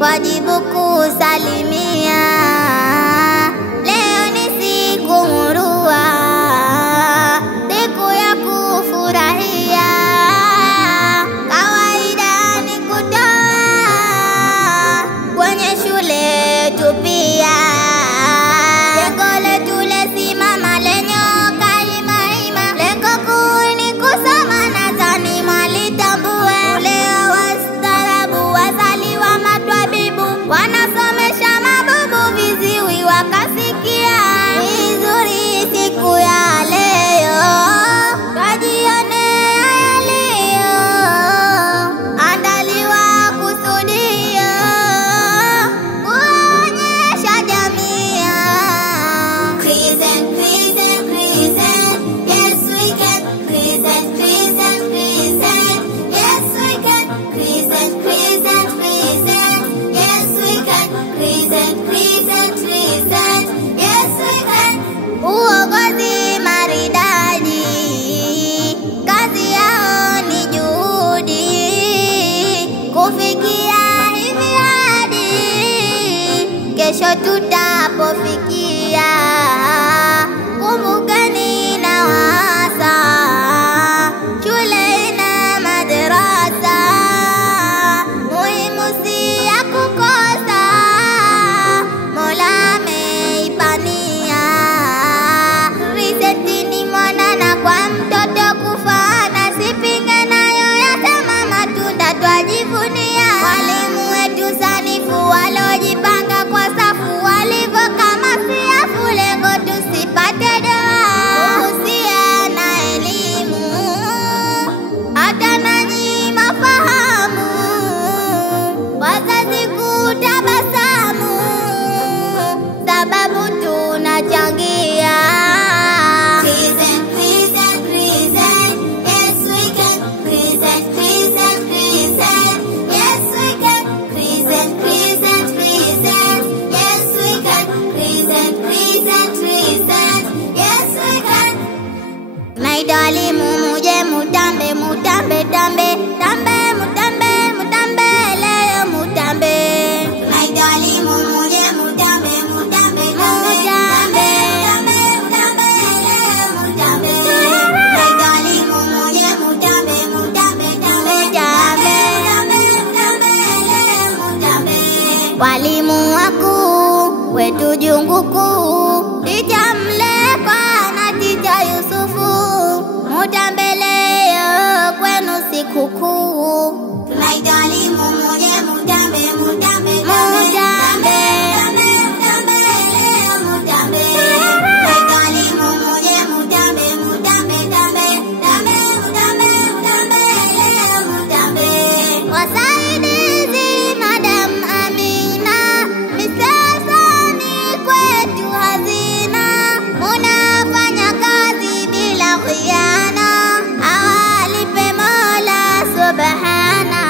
Wajibu kusalimia, leo ni siku murua, siku ya kufurahia. Kawaida ni kutoa kwenye shule tupia, jengo letu lesimama lenye kalimaima, lengo kuu ni kusoma na tani malitambue. Leo wastaarabu wazaliwa wanasomesha mabubu viziwi wakasikia. Vizuri siku ya leo, kajionea yaliyo andaliwa kusudio, kuonyesha jamii. Present, present, present, yes we can. Present, present, present, yes we can. Present, present, present, yes we can. Present, present, present, yes we can. Uongozi maridadi, kazi yao ni juhudi, kufikia hivi hadi kesho tutapofikia. Kumbukeni na wasa, shule ina madrasa, muhimu si ya kukosa, Mola ameipania. Riseti ni mwanana kwa mtoto kufana, sipinge nayo yasema matunda twajivunia. Walimu wetu sanifu walojipanga kwa safu, walivyo kama siafu, lengo tusipate doa. Uhusia na elimu, hata nanyi mafahamu, wazazi kutabasamu, sababu tunachangia. Present, present, present, yes we can. Present, present, present, yes we can. Present, present, present, yes we can. Present, present, present, yes we can. Naidalimu muje mutambe, mutambe, tambe, tambe, mutambe, mutambe, leo mutambe. Naidalimu muje mutambe, mutambe, mutambe, mutambe, mutambe, leo mutambe. Naidalimu muje mutambe, mutambe, tambe, mutambe, mutambe, leo mutambe. Walimu wakuu wetu jungu kuu, Tija Mlekwa na Tija Yusufu, mutambe leo kwenu sikukuu. Tunaidalimu muje mutambe, mutambe, mutambe, mutambe, leo mutambe. Tunaidalimu muje mutambe, mutambe, tambe, tambe, mutambe, mutambe, leo mutambe. Wasaidizi Madam Amina, misasani kwetu hazina, munafanya kazi bila khiana, awalipe Mola subhana.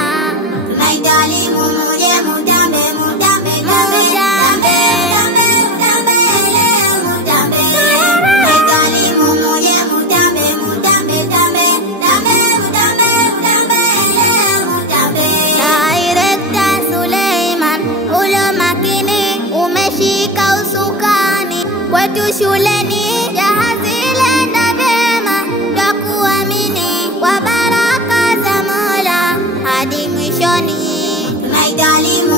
Tunaidalimu muje mutambe, mutambe, tambe, tambe, tambe, mutambe, leo mutambe. Tunaidalimu muje mutambe, mutambe, tambe, tambe, mutambe, mutambe, leo mutambe. Director Suleiman, ulo makini, umeshika usukani kwetu shuleni, jahazi lenda vyema, twakuamini kwa baraka za Mola hadi mwishoni. Tunaidalimu